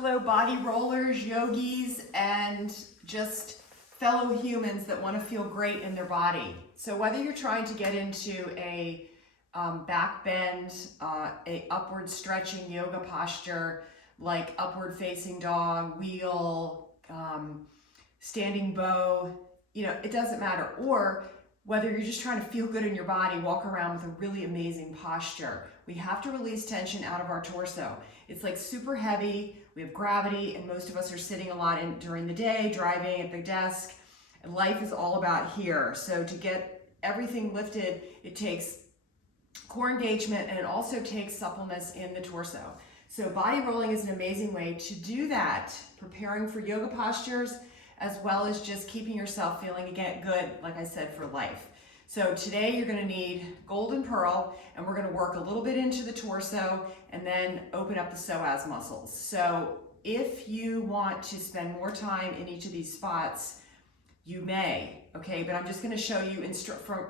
Hello, body rollers, yogis, and just fellow humans that want to feel great in their body. So whether you're trying to get into a back bend, a upward stretching yoga posture, like upward facing dog, wheel, standing bow, it doesn't matter. Or whether you're just trying to feel good in your body, walk around with a really amazing posture. We have to release tension out of our torso. It's like super heavy, we have gravity, and most of us are sitting a lot during the day, driving at the desk, and life is all about here. So to get everything lifted, it takes core engagement, and it also takes suppleness in the torso. So body rolling is an amazing way to do that, preparing for yoga postures, as well as just keeping yourself feeling again good, like I said, for life. So today you're gonna need golden pearl, and we're gonna work a little bit into the torso and then open up the psoas muscles. So if you want to spend more time in each of these spots, you may, okay? But I'm just gonna show you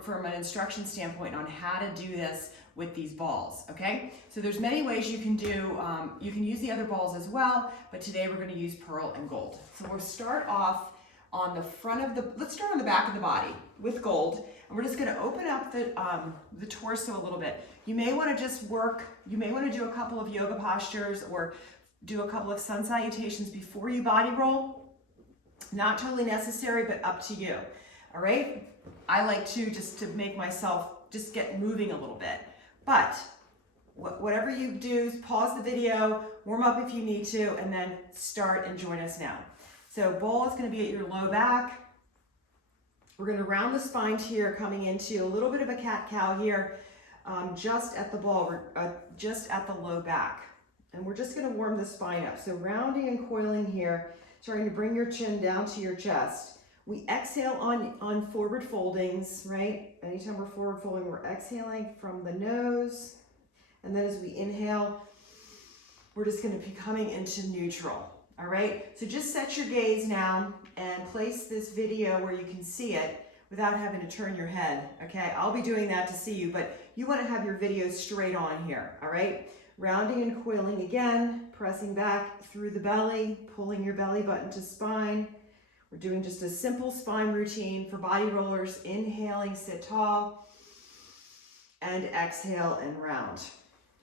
from an instruction standpoint on how to do this with these balls, okay? So there's many ways you can do, you can use the other balls as well, but today we're gonna use pearl and gold. So we'll start off on the front of let's start on the back of the body with gold, and we're just gonna open up the torso a little bit. You may wanna just you may wanna do a couple of yoga postures or do a couple of sun salutations before you body roll. Not totally necessary, but up to you, all right? I like to make myself just get moving a little bit. But whatever you do, pause the video, warm up if you need to, and then start and join us now. So ball is gonna be at your low back. We're gonna round the spine here, coming into a little bit of a cat-cow here, just at the ball, just at the low back. And we're just gonna warm the spine up. So rounding and coiling here, starting to bring your chin down to your chest. We exhale on forward foldings, right? Anytime we're forward folding, we're exhaling from the nose. And then as we inhale, we're just gonna be coming into neutral, all right? So just set your gaze now and place this video where you can see it without having to turn your head, okay? I'll be doing that to see you, but you wanna have your video straight on here, all right? Rounding and coiling again, pressing back through the belly, pulling your belly button to spine. We're doing just a simple spine routine for body rollers. Inhaling, sit tall, and exhale and round.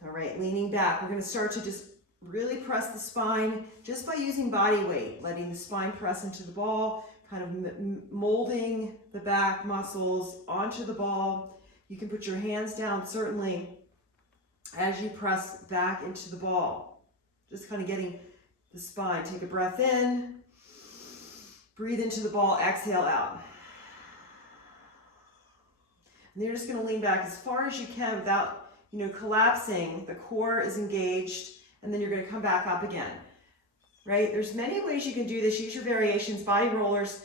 All right, leaning back. We're gonna start to just really press the spine just by using body weight, letting the spine press into the ball, kind of molding the back muscles onto the ball. You can put your hands down, certainly, as you press back into the ball. Just kind of getting the spine. Take a breath in, breathe into the ball, exhale out. And you're just gonna lean back as far as you can without, collapsing. The core is engaged, and then you're gonna come back up again, right? There's many ways you can do this. Use your variations. Body rollers,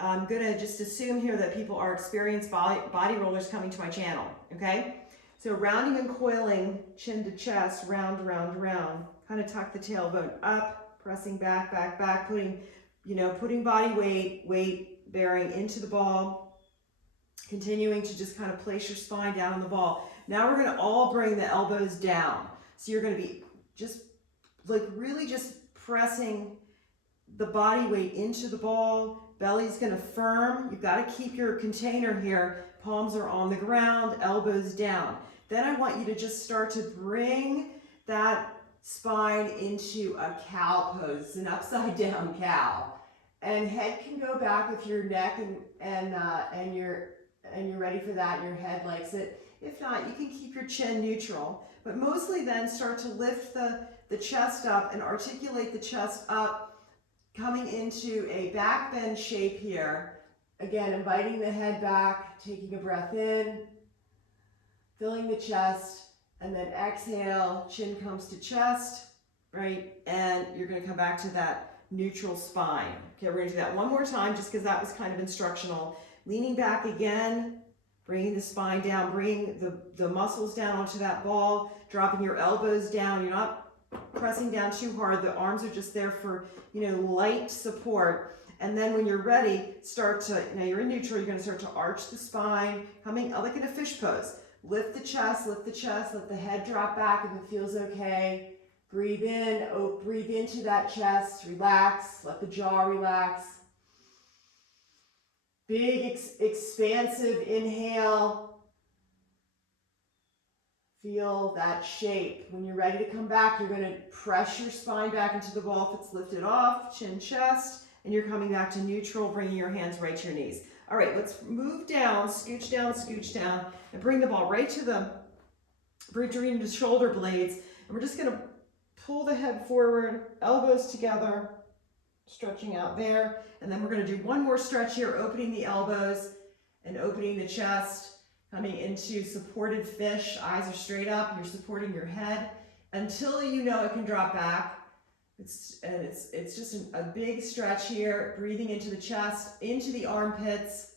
I'm gonna just assume here that people are experienced body rollers coming to my channel, okay? So rounding and coiling, chin to chest, round, round, round. Kind of tuck the tailbone up, pressing back, back, back, putting body weight bearing into the ball, continuing to just kind of place your spine down on the ball. Now we're gonna all bring the elbows down. So you're gonna be just really just pressing the body weight into the ball. Belly's gonna firm. You've gotta keep your container here. Palms are on the ground, elbows down. Then I want you to just start to bring that spine into a cow pose, an upside down cow. And head can go back if your neck and you're ready for that, your head likes it. If not, you can keep your chin neutral. But mostly then start to lift the chest up and articulate the chest up, coming into a back bend shape here. Again, inviting the head back, taking a breath in, filling the chest, and then exhale, chin comes to chest, right? And you're gonna come back to that neutral spine. Okay, we're gonna do that one more time just because that was kind of instructional. Leaning back again, bringing the spine down, bringing the muscles down onto that ball, dropping your elbows down. You're not pressing down too hard. The arms are just there for, light support. And then when you're ready, now you're in neutral, you're gonna start to arch the spine, coming like in a fish pose. Lift the chest, let the head drop back if it feels okay. Breathe in, breathe into that chest, relax, let the jaw relax. Big, expansive inhale. Feel that shape. When you're ready to come back, you're going to press your spine back into the ball if it's lifted off, chin, chest, and you're coming back to neutral, bringing your hands right to your knees. All right, let's move down, scooch down, and bring the ball right to the shoulder blades. And we're just going to pull the head forward, elbows together, stretching out there. And then we're going to do one more stretch here, opening the elbows and opening the chest, coming into supported fish. Eyes are straight up. You're supporting your head until you know it can drop back. It's just a big stretch here, breathing into the chest, into the armpits.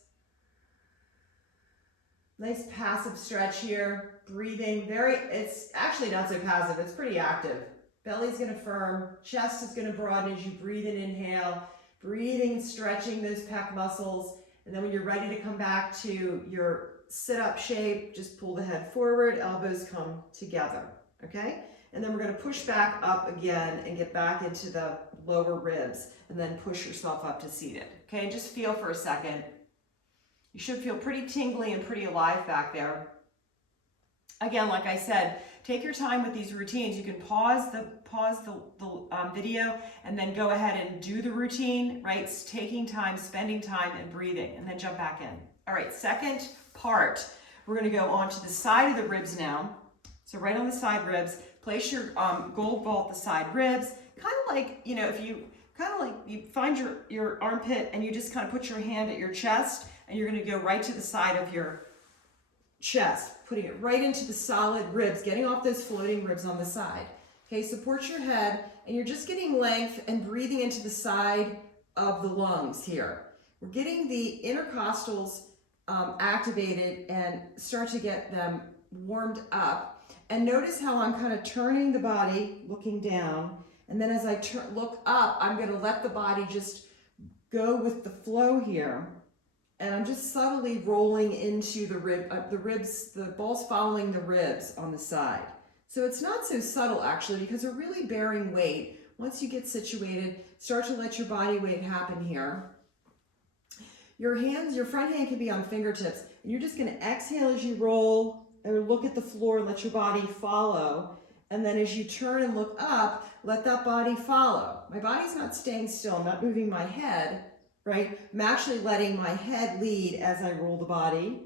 Nice passive stretch here, breathing it's actually not so passive, it's pretty active. Belly's gonna firm, chest is gonna broaden as you breathe and inhale, breathing, stretching those pec muscles. And then when you're ready to come back to your sit-up shape, just pull the head forward, elbows come together, okay? And then we're gonna push back up again and get back into the lower ribs and then push yourself up to seated, okay? Just feel for a second. You should feel pretty tingly and pretty alive back there. Again, like I said, take your time with these routines. You can pause the video and then go ahead and do the routine, right? It's taking time, spending time, and breathing, and then jump back in. All right, second part, we're gonna go onto the side of the ribs now. So right on the side ribs, place your gold ball at the side ribs, kind of like, you know, if you you find your armpit and you just kind of put your hand at your chest, and you're gonna go right to the side of your chest, putting it right into the solid ribs, getting off those floating ribs on the side. Okay, support your head, and you're just getting length and breathing into the side of the lungs here. We're getting the intercostals activated and start to get them warmed up. And notice how I'm kind of turning the body, looking down, and then as I look up, I'm gonna let the body just go with the flow here. And I'm just subtly rolling into the ribs, the ball's following the ribs on the side. So it's not so subtle actually, because we're really bearing weight. Once you get situated, start to let your body weight happen here. Your hands, your front hand can be on fingertips, and you're just gonna exhale as you roll or look at the floor, let your body follow. And then as you turn and look up, let that body follow. My body's not staying still, I'm not moving my head. Right? I'm actually letting my head lead as I roll the body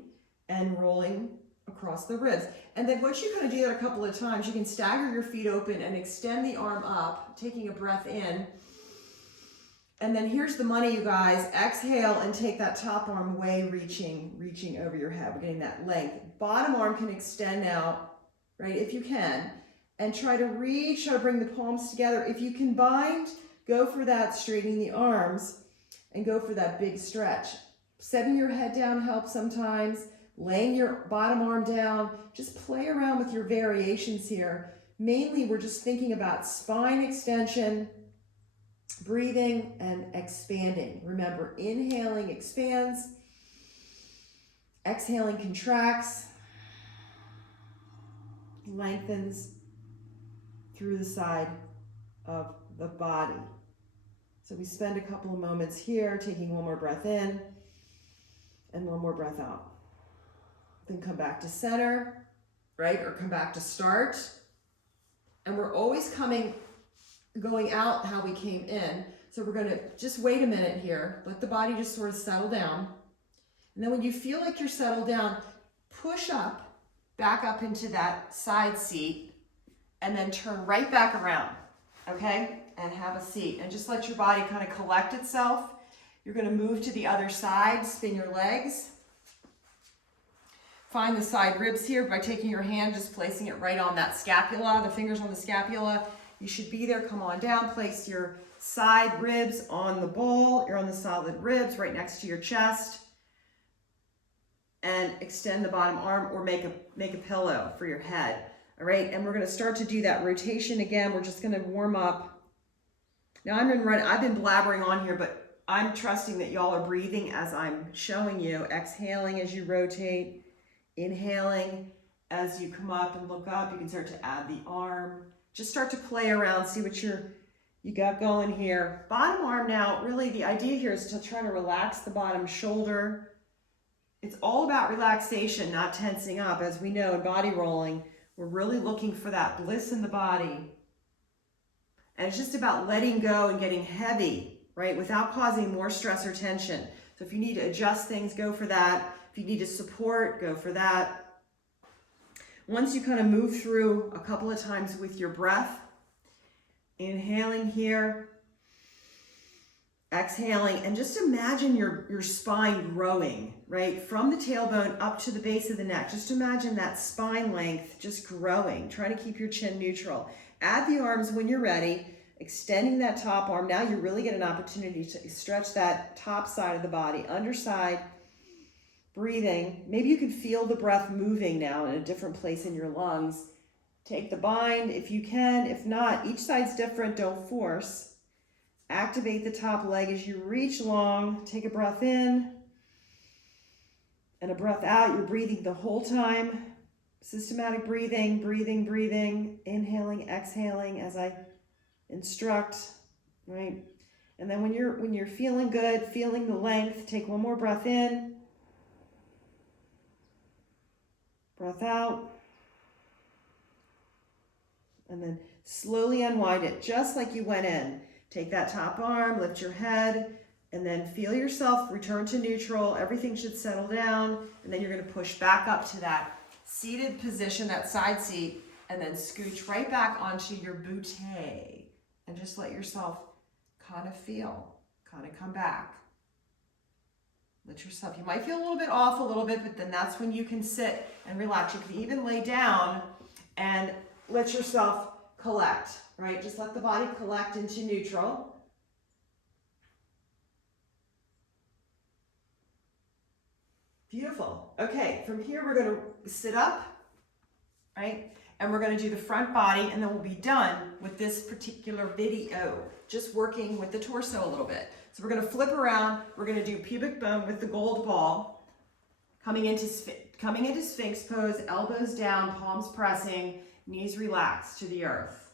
and rolling across the ribs. And then once you kind of do that a couple of times, you can stagger your feet open and extend the arm up, taking a breath in. And then here's the money, you guys. Exhale and take that top arm away, reaching over your head. We're getting that length. Bottom arm can extend out, right, if you can. And try to reach, try to bring the palms together. If you can bind, go for that, straightening the arms. And go for that big stretch. Setting your head down helps sometimes. Laying your bottom arm down. Just play around with your variations here. Mainly, we're just thinking about spine extension, breathing, and expanding. Remember, inhaling expands. Exhaling contracts. Lengthens through the side of the body. So we spend a couple of moments here, taking one more breath in and one more breath out. Then come back to center, right? Or come back to start. And we're always going out how we came in. So we're gonna just wait a minute here. Let the body just sort of settle down. And then when you feel like you're settled down, push up, back up into that side seat, and then turn right back around, okay? And have a seat, and just let your body kind of collect itself. You're going to move to the other side, spin your legs. Find the side ribs here by taking your hand, just placing it right on that scapula, the fingers on the scapula. You should be there. Come on down, place your side ribs on the ball. You're on the solid ribs right next to your chest. And extend the bottom arm or make a pillow for your head. All right, and we're going to start to do that rotation again. We're just going to warm up. Now I've been blabbering on here, but I'm trusting that y'all are breathing as I'm showing you. Exhaling as you rotate, inhaling as you come up and look up. You can start to add the arm, Just start to play around, see what you got going here. Bottom arm now, really the idea here is to try to relax the bottom shoulder. It's all about relaxation, not tensing up. As we know in body rolling, we're really looking for that bliss in the body. And it's just about letting go and getting heavy, right? Without causing more stress or tension. So if you need to adjust things, go for that. If you need to support, go for that. Once you kind of move through a couple of times with your breath, inhaling here, exhaling, and just imagine your spine growing, right? From the tailbone up to the base of the neck. Just imagine that spine length just growing, trying to keep your chin neutral. Add the arms when you're ready, extending that top arm. Now you really get an opportunity to stretch that top side of the body, underside, breathing. Maybe you can feel the breath moving now in a different place in your lungs. Take the bind if you can. If not, each side's different, don't force. Activate the top leg as you reach long. Take a breath in and a breath out. You're breathing the whole time. Systematic breathing, breathing, breathing. Inhaling, exhaling as I instruct, right? And then when you're feeling good, feeling the length, take one more breath in. Breath out. And then slowly unwind it, just like you went in. Take that top arm, lift your head, and then feel yourself return to neutral. Everything should settle down. And then you're going to push back up to that seated position, that side seat, and then scooch right back onto your bootay. And just let yourself kind of feel, kind of come back. Let yourself, you might feel a little bit off a little bit, but then that's when you can sit and relax. You can even lay down and let yourself collect, right? Just let the body collect into neutral. Beautiful. Okay, from here we're going to sit up, right? And we're going to do the front body, and then we'll be done with this particular video, just working with the torso a little bit. So we're going to flip around. We're going to do pubic bone with the gold ball, coming into Sphinx pose, elbows down, palms pressing, knees relaxed to the earth.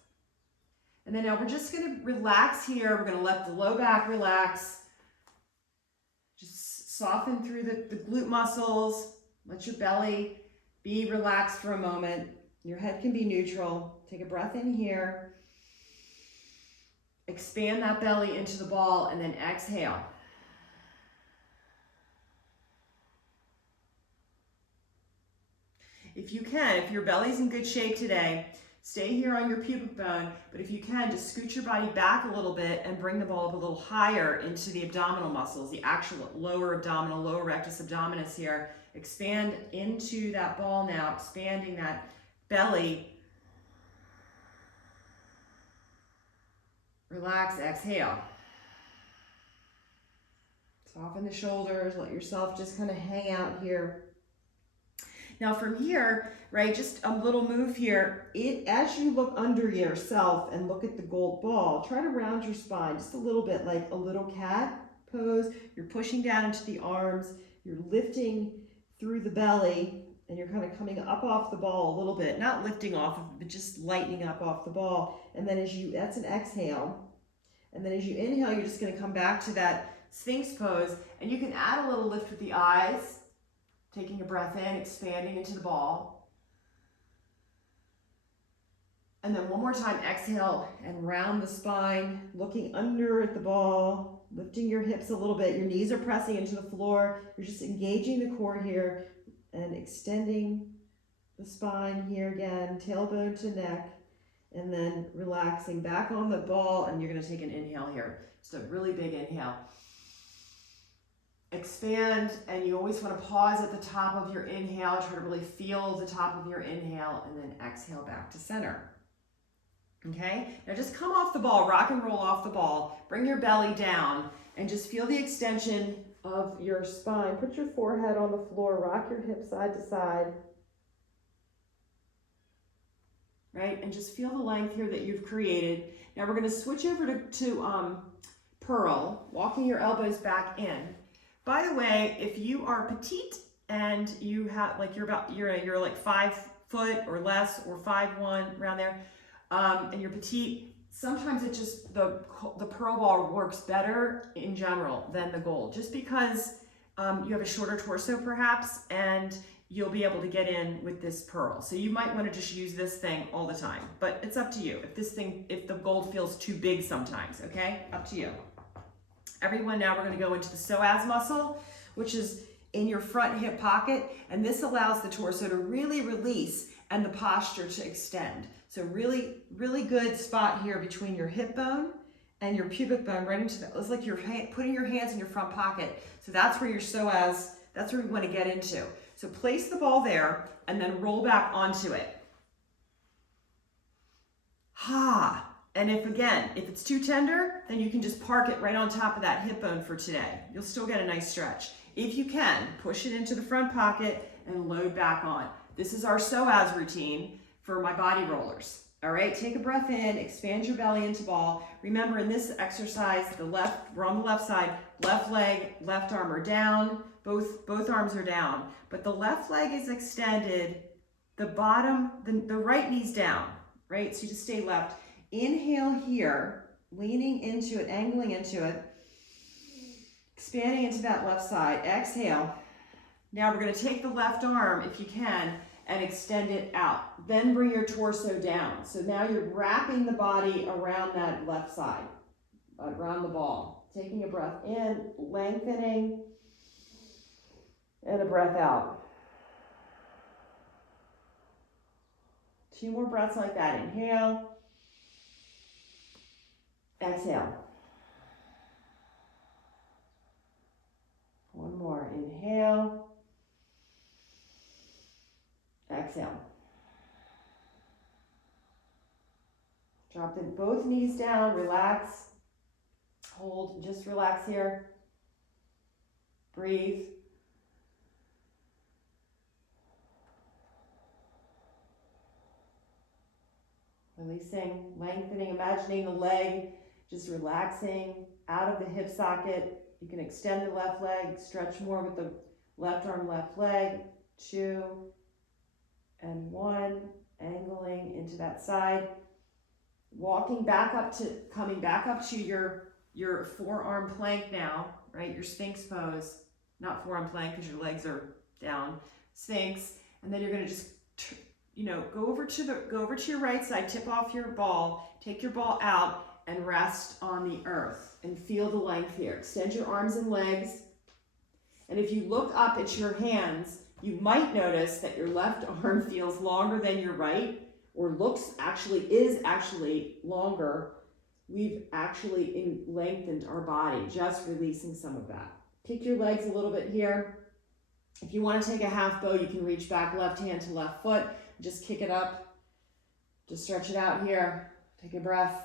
And then now we're just going to relax here. We're going to let the low back relax. Just soften through the glute muscles. Let your belly be relaxed for a moment. Your head can be neutral. Take a breath in here. Expand that belly into the ball and then exhale. If you can, if your belly's in good shape today, stay here on your pubic bone, but if you can, just scoot your body back a little bit and bring the ball up a little higher into the abdominal muscles, the actual lower abdominal, lower rectus abdominis here. Expand into that ball now, expanding that belly. Relax, exhale. Soften the shoulders, let yourself just kind of hang out here. Now from here, right, just a little move here. As you look under yourself and look at the gold ball, try to round your spine just a little bit, like a little cat pose. You're pushing down into the arms, you're lifting through the belly, and you're kind of coming up off the ball a little bit, not lifting off of it, but just lightening up off the ball. And then that's an exhale. And then as you inhale, you're just going to come back to that Sphinx pose, and you can add a little lift with the eyes, taking a breath in, expanding into the ball. And then one more time, exhale and round the spine, looking under at the ball, lifting your hips a little bit. Your knees are pressing into the floor. You're just engaging the core here and extending the spine here again, tailbone to neck, and then relaxing back on the ball. And you're going to take an inhale here. Just a really big inhale. Expand, and you always want to pause at the top of your inhale. Try to really feel the top of your inhale, and then exhale back to center. Okay, now just come off the ball, rock and roll off the ball, bring your belly down, and just feel the extension of your spine. Put your forehead on the floor, rock your hips side to side. Right, and just feel the length here that you've created. Now we're going to switch over to Pearl, walking your elbows back in. By the way, if you are petite and you have you're like 5 foot or less, or 5'1", around there, and you're petite, sometimes it just, the pearl ball works better in general than the gold, just because you have a shorter torso perhaps, and you'll be able to get in with this pearl. So you might want to just use this thing all the time, but it's up to you. If the gold feels too big sometimes, okay? Up to you. Everyone, now we're going to go into the psoas muscle, which is in your front hip pocket, and this allows the torso to really release and the posture to extend. So really, really good spot here between your hip bone and your pubic bone, right into the, it's like you're putting your hands in your front pocket. So that's where your psoas, that's where we want to get into. So place the ball there and then roll back onto it. Ha! And if it's too tender, then you can just park it right on top of that hip bone for today. You'll still get a nice stretch. If you can, push it into the front pocket and load back on. This is our psoas routine for my body rollers. All right, take a breath in, expand your belly into ball. Remember, in this exercise, we're on the left side, left leg, left arm are down, both arms are down, but the left leg is extended, the right knee's down, right? So you just stay left. Inhale here, leaning into it, angling into it, expanding into that left side. Exhale. Now we're going to take the left arm, if you can, and extend it out. Then bring your torso down. So now you're wrapping the body around that left side, around the ball. Taking a breath in, lengthening, and a breath out. 2 more breaths like that. Inhale. Exhale. 1 more. Inhale. Exhale. Drop both knees down, relax. Hold, just relax here. Breathe. Releasing, lengthening, imagining the leg just relaxing out of the hip socket. You can extend the left leg, stretch more with the left arm, left leg. 2 and 1, angling into that side. Coming back up to your forearm plank now, right? Your Sphinx pose, not forearm plank because your legs are down. Sphinx, and then you're going to just, go over to your right side, tip off your ball, take your ball out, and rest on the earth and feel the length here. Extend your arms and legs. And if you look up at your hands, you might notice that your left arm feels longer than your right, or is actually longer. We've actually lengthened our body, just releasing some of that. Kick your legs a little bit here. If you want to take a half bow, you can reach back left hand to left foot. Just kick it up. Just stretch it out here. Take a breath.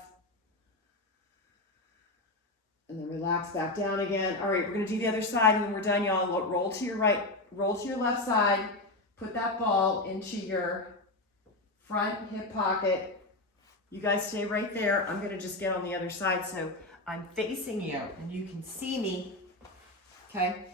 And then relax back down again. All right, we're going to do the other side, and when we're done, y'all, roll to your right, roll to your left side. Put that ball into your front hip pocket. You guys stay right there. I'm going to just get on the other side so I'm facing you and you can see me. Okay?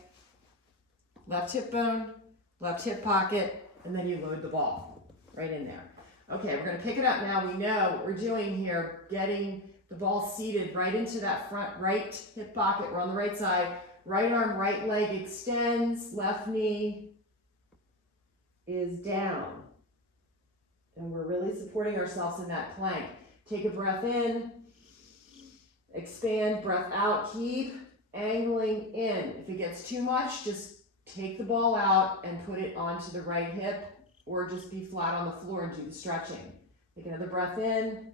Left hip bone, left hip pocket, and then you load the ball right in there. Okay, we're going to pick it up now. We know what we're doing here, getting the ball seated right into that front right hip pocket. We're on the right side. Right arm, right leg extends. Left knee is down. And we're really supporting ourselves in that plank. Take a breath in. Expand, breath out. Keep angling in. If it gets too much, just take the ball out and put it onto the right hip, or just be flat on the floor and do the stretching. Take another breath in.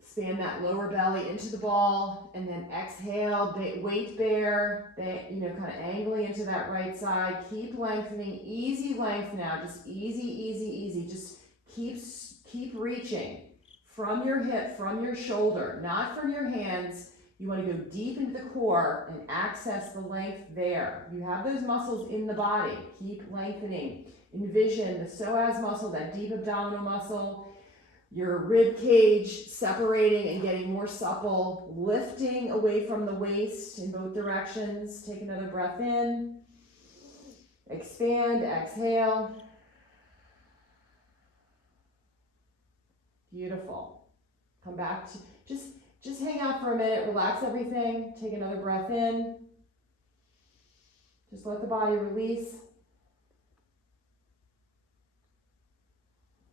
Expand that lower belly into the ball, and then exhale, weight bear, kind of angling into that right side. Keep lengthening, easy length now, just easy, easy, easy. Just keep reaching from your hip, from your shoulder, not from your hands. You want to go deep into the core and access the length there. You have those muscles in the body. Keep lengthening. Envision the psoas muscle, that deep abdominal muscle, your rib cage separating and getting more supple, lifting away from the waist in both directions. Take another breath in. Expand, exhale. Beautiful. Come back to, just hang out for a minute, relax everything, take another breath in. Just let the body release.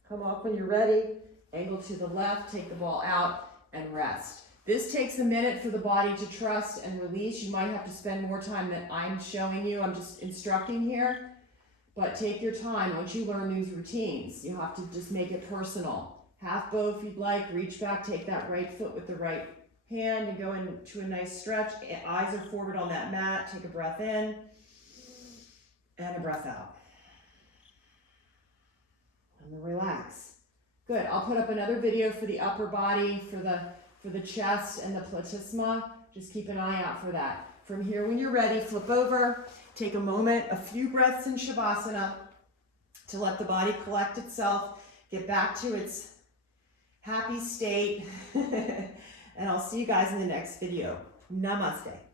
Come off when you're ready, angle to the left, take the ball out and rest. This takes a minute for the body to trust and release. You might have to spend more time than I'm showing you. I'm just instructing here, but take your time. Once you learn these routines, you have to just make it personal. Half bow if you'd like, reach back, take that right foot with the right hand and go into a nice stretch. Eyes are forward on that mat. Take a breath in and a breath out. And then relax. Good, I'll put up another video for the upper body, for the chest and the platysma. Just keep an eye out for that. From here, when you're ready, flip over, take a moment, a few breaths in Shavasana to let the body collect itself, get back to its happy state. And I'll see you guys in the next video. Namaste.